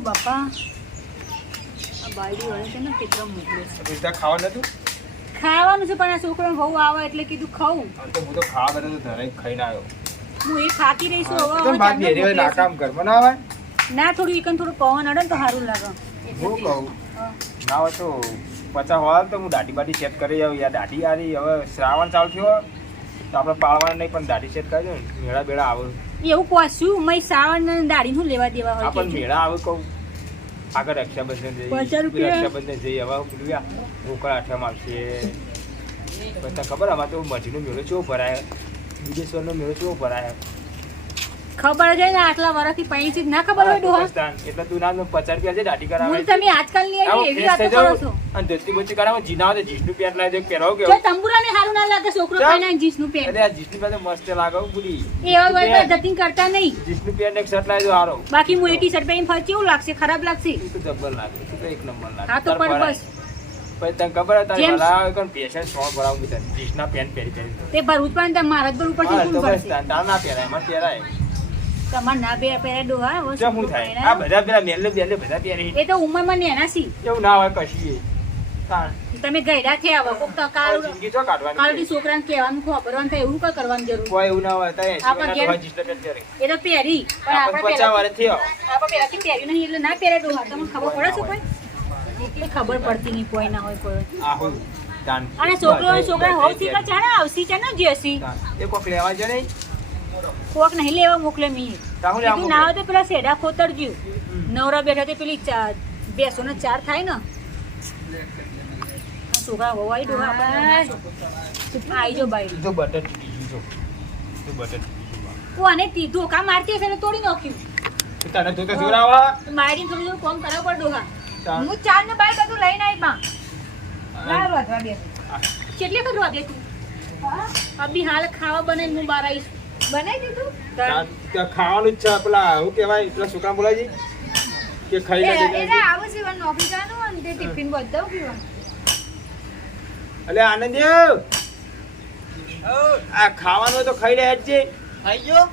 બાપા આ બાયડી વળે છે ને કેટલા મોકલે છે પૈસા ખાવા નતું ખાવાનું છે પણ આ છોકરો બહુ આવે એટલે કીધું ખાવું તો હું તો ખાવા કરે તો ધરાઈ ખાઈને આવ્યો હું એ ખાતી રહીશું તો હવે બાદ બેરી ના કામ કર મને આવે ના થોડું એકન થોડું પવન અડે ને તો સારું લાગે હું કહું ના હોય તો 50 હોય તો હું દાઢી બાટી સેટ કરી જાઉં યાર દાઢી આરી હવે શ્રાવણ ચાલુ થયો તો આપણે પાળવાના નહીં પણ દાઢી સેટ કરી દો મેળા બેડા આવે એવું કહું મેં શ્રાવણ દાઢી નું લેવા દેવા હોય આપણને મેળા આવે કહું આગળ રક્ષાબંધન જઈએ 50 રૂપિયા રક્ષાબંધન જઈએ હવે પેલું ગોકળ આઠમ આવશે બધા ખબર આમાં તો મજીનો મેળો કેવો ભરાય બીજેશ્વરનો મેળો કેવો ભરાય ખબર જ ને આટલા વર્ષથી પૈસી ના ખબર હોય ડોહા એટલે તું ના 50 રૂપિયા છે દાઢી કરાવે હું તમે આજકાલ ની આવી એવી વાતો કરો છો અને ધોતી બોતી કરાવે જીના હોય જીસનું પેન્ટ લાવી દે પહેરાવ કે જો તંબુરા ને હારું ના લાગે છોકરો ખાઈને જીસનું પેન્ટ અરે આ જીસનું પેન્ટ મસ્ત લાગે બુડી એવા હોય જતિંગ કરતા નહીં જીસનું પેન્ટ એક શર્ટ લાવી દો હારો બાકી હું એ ટી-શર્ટ પહેરીને ફરતી કેવું લાગશે ખરાબ લાગશે તું તો જબ્બર લાગે તું તો એક નંબર લાગે હા તો પણ બસ પછી તને ખબર હે તારી ભલા કોણ પેશન સોણ ભરાવું તને જીસના પેન્ટ પહેરી તે ભરૂચ પણ તે મારા જ ઉપર થી તો કોણ બસ કરશે તાર ના પહેરાય એમાં પહેરાય તમાર ના બે પહેરે ડોહા ઓ કેમ હું થાય આ બધા પેલા મેલે બેલે બધા પહેરી એ તો ઉંમરમાં નેના સી એવું ના હોય કશી તાર તમે ગયડા છે આવો કોક તો કાળું જિંદગી તો કાઢવાની કાળું છોકરાને કહેવાનું ખબરવાનું થાય એવું કઈ કરવાની જરૂર કોઈ એવું ના હોય તારે આપણે ઘેર- જીસના પેન્ટ પહેરી એ તો પહેરી પણ આપણે 50 આપણે પહેલા વર્ષ થયો આપણે પહેલાથી પહેર્યું નહીં એટલે ના પહેરે ડોહા તમને ખબર પડે છે કોઈ એટલી ખબર પડતી નહીં કોઈ ના હોય કોઈ આહુ તાન અને છોકરા હોવથી કે ચાને આવસી ચાને જેસી એ કોક લેવા જ નહીં કોક નહીં લેવા મોકલે મી રાહુલ તું ના આવે તો પેલા સેડા ખોતરજ્યું નવરા બેઠા તે પેલી બેસો ને 4 થાય ને આ છોકરા હોવાય ડોહા આપણને આઈ જો બાઈ તો બટન ટીકી જો તો બટન તું આને ધોકા મારતી હશે ને તોડી નાખ્યું તને તો જોરાવા મારી થોડું થોડું કોમ કરાવ પડ ડોહા તાન. હું 4 ને બાઈ બધું લઈને આવી માં ના રોધવા દે કેટલી બધું વાગે તું અબી હાલ ખાવા બનાવીને હું બહાર આવીશ બનાવી દીધું ખાવાનું જ છે પેલા શું કહેવાય પેલા છોકરા બોલાજી કે ખાઈ લે એટલે આવું છે નોકરી જવાનું અને તે ટિફિન બધું પીવાનું અલે આનંદ આ ખાવાનું તો ખાઈ લે છે ખાઈ ગયો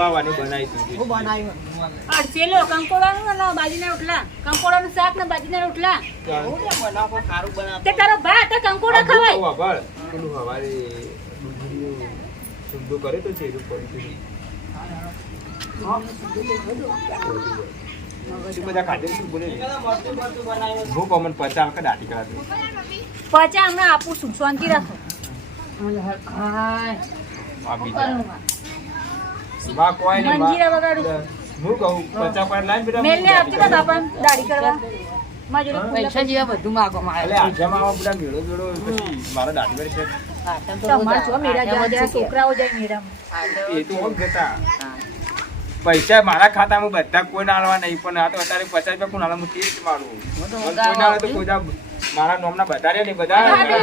ઓવાની બનાવી તું હું બનાવ્યું અડસેલો કંકોડાનું અને બાજીના રોટલા કંકોડાનું શાક ને બાજીના રોટલા હું ને બનાવો સારું તે બનાવતો તારો ભાત તે કંકોડા ખવાય વાબળ પેલું હવારે સુંદો કરે તો છે રૂપ પડી શું બધા ખાધે શું બોલે મરતું બનાવ્યું હું કોમન 50 વખત દાટી કરા દઉં પચા હમણાં આપું છું શાંતિ રાખો આ બીજા બા કોઈ નહીં મંજીરા વગાડું હું કહું 50 પર લાઈન બેટા મેલને આપતી તો બાપા દાઢી કરવા મજૂરી પૈસા જેવા બધું માગો એટલે આજામાં આવા બધા મેળો મેળો પછી મારા દાઢી વાળી છે તમાર જો મેરા જ્યાં છોકરાઓ જાય મેરામાં એ તો હોમ જતા પૈસા મારા ખાતામાં બધા કોઈ નાળવા નહીં પણ આ તો અત્યારે 50 રૂપિયા કોણ હાલે હું તે જ મારું કોઈ નાળે તો કોઈ મારા નોમના બધા રે ને બધા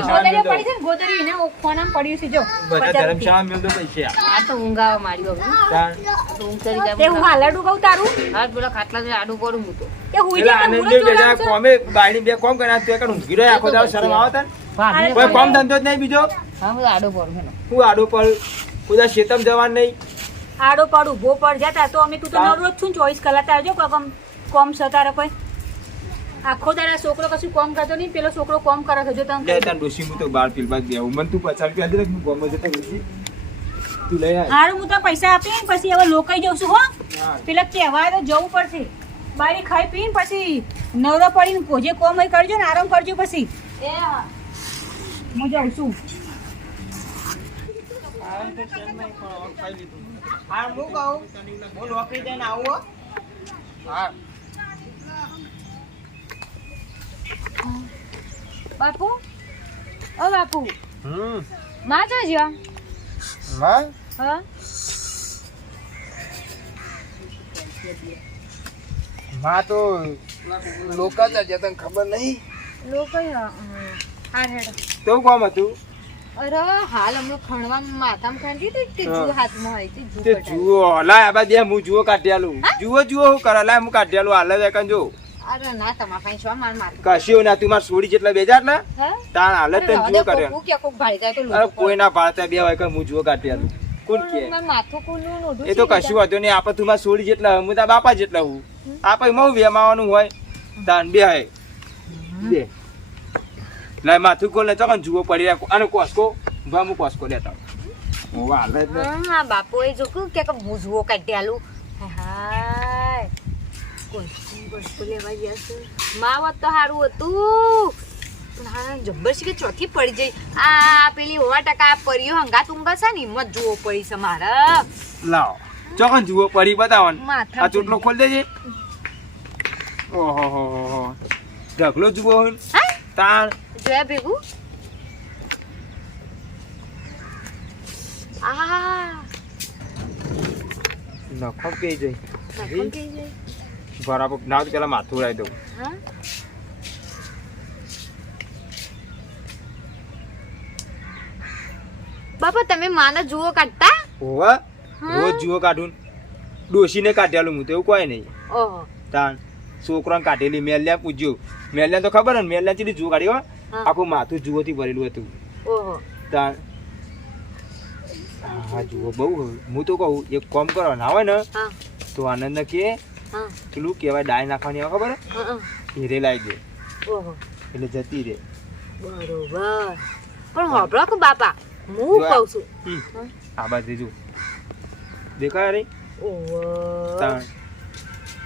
ગોદરી પડી છે ને ગોદરી એને ઓખવાનામ પડ્યું છે જો બધા ધર્મશાળા મેળ દો પૈસા આ તો ઊંઘાવા મારી બાબુ તાણ. તો ઊંઘ કરી જાય તે હું હાલડું કહું તારું હા પેલા ખાટલા જે આડું કરું હું તો તે હુઈ એટલે જાય આનંદ બેટા કોમે બાયડી બે કોમ કર્યા તું એકણ ઊંઘી રહ્યો આખો દાડો શરમ આવે તને ભાભી કોઈ કોમ ધંધો જ નહીં બીજો હા હું આડું કરું છે ને હું આડો પર કોઈ શેતમ જવાનું નહીં આડો પડ ઉભો પડ જતા તો અમે તું તો નવરો જ છું ને 24 કલાક તારે જો કોમ સતારે કોઈ આખો દાડા છોકરો કશું કોમ કરતો નહીં પેલો છોકરો કોમ કરે છે જો લે તમે તાર ડોશી હું તો બાર પીલવા જ દેવું મને તું 50 રૂપિયા દે હું ગોમો જતા ઘસી તું લઈ આય હારું હું તો પૈસા આપી ને પછી હવે લોકાઈ જઉં છું હો પેલા તહેવાર તો જવું પડશે બારી ખાઈ પીને પછી નવરો પડીને જે કોમ હોય કરજો ને આરામ કરજો પછી હું જાઉં છું હા હું કહું હું નોકરી જઈને આવું હો. હા બાપુ ઓ બાપુ હમ માં જો જ્યો માં હા માં તો લોકા જ તને ખબર નહીં લોકાઈ હા હેડ તો કોમ હતું અરે હાલ હમણાં ખણવામાં માથામાં ખાંડી હતી તે હા. જુઓ હાથમાં હોય તે જુઓ તે જુઓ લાય આ બાદ હું જુઓ કાઢ્યાલું જુઓ હું કરે લાય હું કાઢ્યાલું હાલ જ એકન જો અરે ના તમાર પાસે શું માર માર કશ્યો ના તું માર છોડી જેટલા બેજાર ને હે તાણ હાલત તને જુઓ કરે હું કે કોક ભાઈ જાય તો અરે કોઈ ના પાડતા બે હોય કે હું જુઓ કાઢ્યાલું કોણ કે મારું માથું કુનું નોઢું એ તો કશું વાંધો નહીં આપણે તું મારા સોળી જેટલા હું તારા બાપા જેટલા હું આપણે એમાં વેમાવાનું હોય તાન બે હે બે લાય માથું કોલ ને ચોકન જુઓ પડી રાખો અને કોસકો ભા હું કોસકો લેતા હું હાલે જ ને હા બાપુ એ જો કે ભૂજવો કાઢી આલું હાય કોસકો લેવા ગયા છે માવત તો સારું હતું પણ હા જબ્બર છે કે ચોથી પડી જઈ આ પેલી 100% પરિયો હંગાત ઊંઘા છે ને હિંમત જોવો પડી છે મારે લાવ ચોકન જુઓ પડી બતાવો માથા આ ચોટલો ખોલ દેજે ઓહો હો હો ઢગલો જુઓ હા તાણ જોયા ભેગું આ નખો કે જઈ નાખો કે જાય. બરાબર ના પેલા માથું ઉડાવી દઉં હા બાપા તમે માને જુઓ કાઢતા હોવા રોજ જુઓ કાઢું ડોશીને કાઢેલું હું તો એવું કોઈ નહીં ઓહો તાણ છોકરાને કાઢેલી મેલ્યા પૂછ્યું મેલ્યા તો ખબર ને મેલ્યા ચીલી જુઓ કાઢી હો હા. આખું માથું જુઓથી ભરેલું હતું ઓહો તાણ હા જુઓ બહુ હું તો કહું એક કામ કરો ના હોય ને હા તો આનંદ કે હા પેલું કહેવાય ડાય નાખવાની આવે ખબર હા હીરે લાવી દે ઓહો એટલે જતી રે બરોબર પણ હોબળો કે બાપા હું કહું છું હમ. આ બાજુ જો દેખાય રે ઓહો તાણ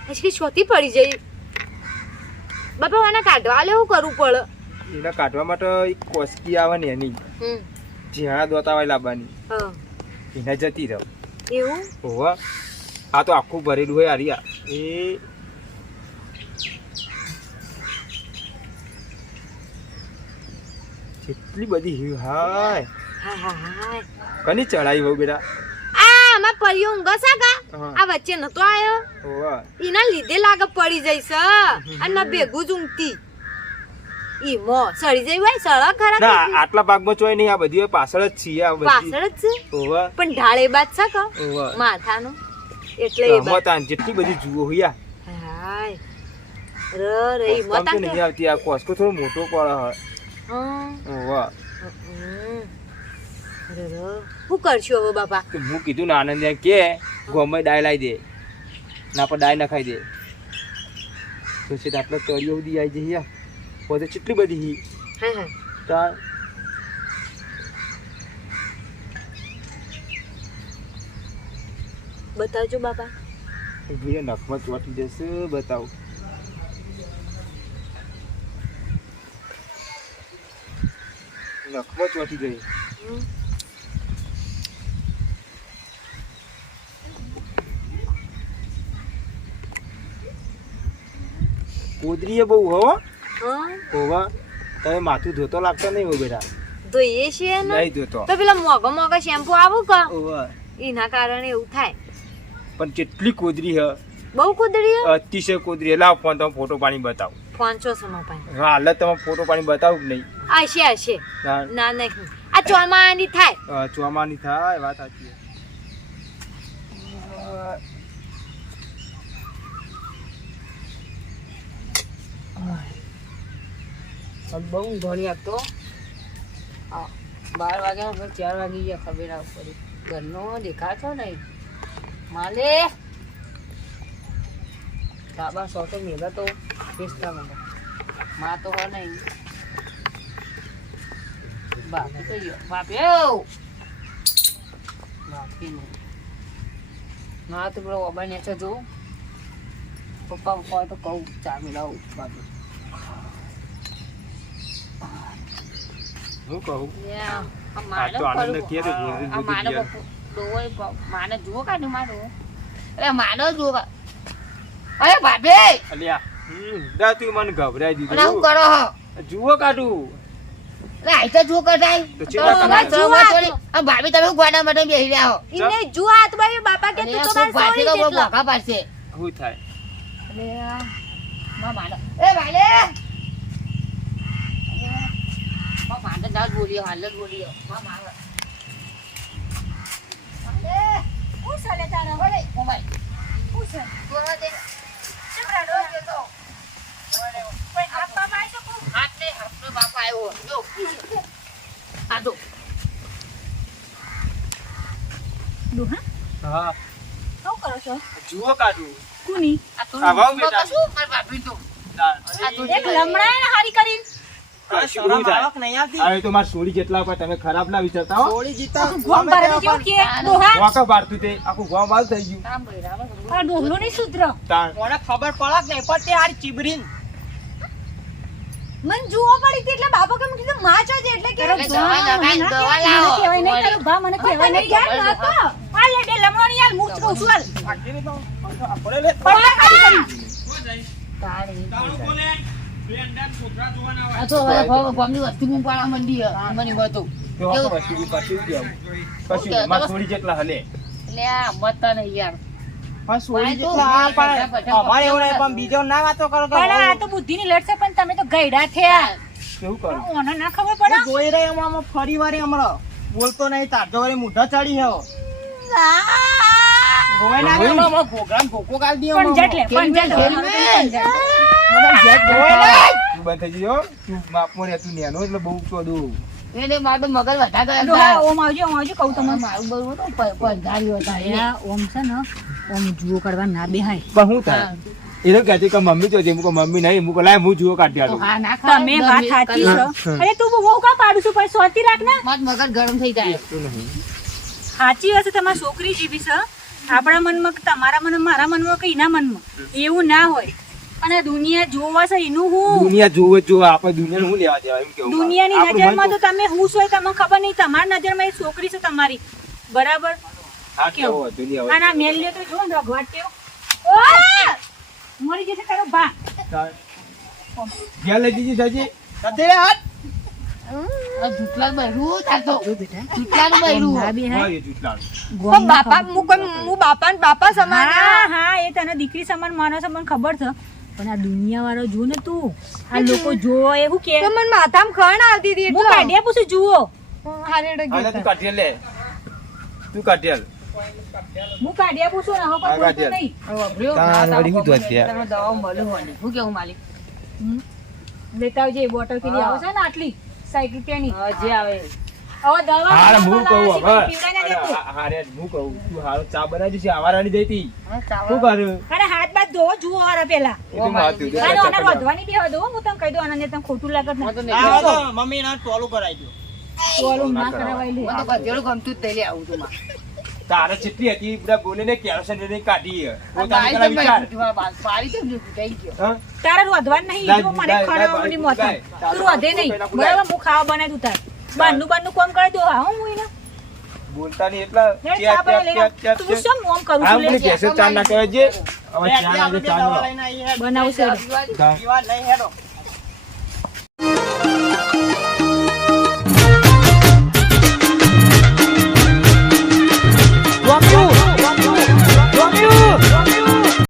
પછી છોતી પડી જઈ બાપા મને કાઢવા લેવું કરવું પડે એને કાઢવા માટે એક કોસકી આવે ને એની હમ જ્યાં દોતાવાય લાવવાની હા એને જતી રહો એવું હોવા આ તો આખું ભરેલું હોય આરિયા એ કેટલી બધી હાય હા હા હા કની ચડાઈ બહુ બેટા આ અમાર પરિયો ઊંઘા છે કા હા. આ વચ્ચે નતો આયો હોવા એના લીધે લાગે પડી જઈશ અને માં ભેગું જ ઊંઘતી ઈ મો સડી જઈ હોય સળા ખરા ના આટલા ભાગમાં ચોય નહીં આ બધી હોય, પાછળ જ છીએ આ બધી પાછળ જ છે હોવા પણ ઢાળે બાદ છે કા હોવા માથાનું એટલે એ બાદ મતાન જેટલી બધી જુઓ હોયા હાય ર રે કોસ્કોમ તો મતા નહીં આવતી આ કોસ્કો થોડો મોટો પડે હા હોવા શું કરશું હવે બાપા તો હું કીધું ને આનંદ કે ગોમે ડાય લાવી દે ના પર ડાય નખાઈ દે તો છે આટલા તળિયો સુધી આવી જઈએ પોતે કેટલી બધી હી હા હા તાર બતાવજો બાપા ભૂયા નખમાં ચોટી જશે બતાવું નખમાં ચોટી ગઈ કોદરીએ બહુ હો હા હોવા તમે માથું ધોતો લાગતો નહીં હો બેટા ધોઈએ છીએ ને નહીં ધોતો તો પેલા મોગો મોગો શેમ્પુ આવું કા હોવા એના કારણે એવું થાય પણ કેટલી કોદરી હ બહુ કુદરી અતિશય કોદરી લાવ ફોન તમે ફોટો પાણી બતાવો 500 નો પાણી હાલ તમે ફોટો પાણી બતાવું કે નહીં આશે આશે હા. ના નહીં આ ચોમાની થાય ચોમાની થાય વાત સાચી બહુ ઘણી આપતો 12 વાગ્યા 4 વાગી ગયા ખબર આવ પડી ઘરનો દેખાતો નહીં માલે બાબા સોટો મેલા તો બેસતા મને માં તો હોય નહીં બાપે તો ગયો બાપ્યો બાપી નહીં ના તો પેલો ઓબા ને જો પપ્પા હોય તો કહું ચા મિલાવું બાપી હું કહું માને તો આનંદ કહે તો માને માને જુઓ કાઢ્યું મારું અરે માનો જુઓ અરે ભાભે અલ્યા દા તું મને ગભરાઈ અરે હું દીધું કરો જુઓ કાઢું અરે આઈ તો જુઓ કઢાઈ તો ચેવા કઢાઈ? ભાભી તમે ગોડા માટે બેસી રહ્યા હો ઈને જુઓ હાથ બારી બાપા કે તું તો માર સોરી તો જેટલો ભોગા પાડશે શું થાય અરે માં માનો એ ભાલે માં માને ના જ બોલ્યો હાલ જ બોલ્યો માં માનો હું ચાલે તારો ઓલે મોબાઈલ હું છે ગોવા દે ચમરાડો જતો કોઈ હાથ બાબા આઈ તો કો હાથ ને બાપા આવ્યો જો આ જો ડોહા હા શું કરો છો જુઓ કાઢું કોની આ તો આ વાવ બેટા. શું મારી ભાભી તો આ તો એક લમણાએ ને હારી કરી કશું થાય. હવે તો મારી સોળી જેટલા ઉપર તમે ખરાબ ના વિચારતા હો. ગોમ ભરવા જેવું કે ડોહા વાંકા બારતું તે આખું ગામ બાર થઈ ગયું. કામ બરાબર આ ડોહલો નહીં સુધર તાણ. મન જુઓ પડી હતી એટલે બાપા કેમ કીધું માં છો છે એટલે કે તારો દવા લગાવીને મને દવા ના લાવો. કહેવાય નહીં, તારો ભા મને કહેવાય નહીં. યાર નતો આ લે બે લમણોની યાર મુક્ત કહું છું હાલ. પડતા ખાલી કરી. આ તો હવે ગામની વસ્તી માં પાડા મંડી મને હતો તો વાંકા વસ્તુ બી પાછી જ આવું. કશું નહીં. મારી સોળી જેટલા હલે. એટલે આ મત નહીં યાર પણ આ તો બુદ્ધિની લડ છે પણ તમે તો ગયડા થયા કેવું કરું? ઓને ના ખબર પડે બોલતો નહીં તારતો વળી મૂઢા ચડી હેવો પંજટ લે પંજટ તું બંધ થઈ જજો. તું માપમાં રહે. તું નેનો એટલે બહુ ચોદું. એને મારું મગજ વધારે ડોહા ઓમ આવજો કહું તમને મારું બરું હતું પંજારી વધારે અરે ઓમ છે ને ઓમ જુઓ કરવા ના બેહાય પણ શું થાય? એ તો કહેતી કે મમ્મી તો છે. મુકો મમ્મી નહીં. મુકો લાય હું જુઓ કાઢી આલું. હા ના ખાય. તમે વાત સાચી છો અરે તું બહુ કા પાડું છું પણ શાંતિ રાખ ને મારું મગજ ગરમ થઈ જાય તું નહીં. સાચી હશે તમારી છોકરી જેવી છે આપણા મનમાં કે તમારા મનમાં મારા મનમાં કે એના મનમાં એવું ના હોય અને દુનિયા જોવા છે એનું હું દુનિયા જોવે જો આપણે દુનિયાને હું લેવા દેવા એમ કેવું. દુનિયાની આપણું નજરમાં મન તો તમે હું છો એ તમને ખબર નહીં તમારી નજરમાં એ છોકરી છે તમારી બરાબર હા કેવો હતો દુનિયા અને આ મેલ લ્યો તો જો ને રઘવાટ કેવો મરી જશે તારો ભા હોય. ઘેર લઈ દીધી સાજી. આ જુટલા બૈરું થાતો જુટલાનું બૈરું ના બેહાય. હોય એ જૂઠલાડ. પણ બાપા હું બાપા સમાન હા હા એ તને દીકરી સમાન માનો છે મને ખબર છે પણ આ દુનિયા વાળો જો ને તું આ લોકો જોવો એવું કે તો મને માથામાં ખણ આવતી હતી હું કાઢ્યા પૂછું જુઓ હારે હાલે તું કાઢી લે. તું કાઢી આલ. હું કાઢ્યા પૂછું ને હવે કોઈ બોલતું નહીં તાન વળી હું દોત ત્યાં. તમે દવા મળ્યું હોય શું કેવું માલિક લેતા આવજે એ બોટલ પેલી આવે છે ને આટલી 60 રૂપિયાની જે આવે હવે દવા હારે હું કહું હવે. પીવડાઈ ના દેતું. હારે હું કહું તું હારો ચા બનાવજો છે આવારાની દેતી. હા, ચાવલ. શું કર્યું? અરે હાથ બાદ ધોવો જુઓ હારા પેલા એ તો માથું દે. આનો આને વધવાની બેવા દો હું તમને કહી દઉં આને તમને ખોટું લાગત મને તો ને નહીં મમ્મી ના ટોલું કરાવી દો ઓલું ના કરાવાય લે મને તો ગધેડું ગમતું જ નહીં લે આવું તું મારે. તારે કેટલી હતી બધા બોલીને કેરોસીન લઈને કાઢી આ પોતાની બાઈ કલા તો વિચાર. પાડી તો મૂકી થઈ ગયો હા? તારે વધવાનું નહીં જો મને ખરાવાની મોત તું વધે નહીં બરાબર હું ખાવા બનાવી દઉં તાર બારનું કોમ કરી દો હા હું એને બોલતા નહીં એટલા લે ચા બનાવી લે તું શું મોમ કરું હા છું લે મને કેસે ચા ના કહેવાય છે. હવે ચા આજે ચા નો. લઈને આવી હે બનાવું છે ચા. પીવા નહીં હેડો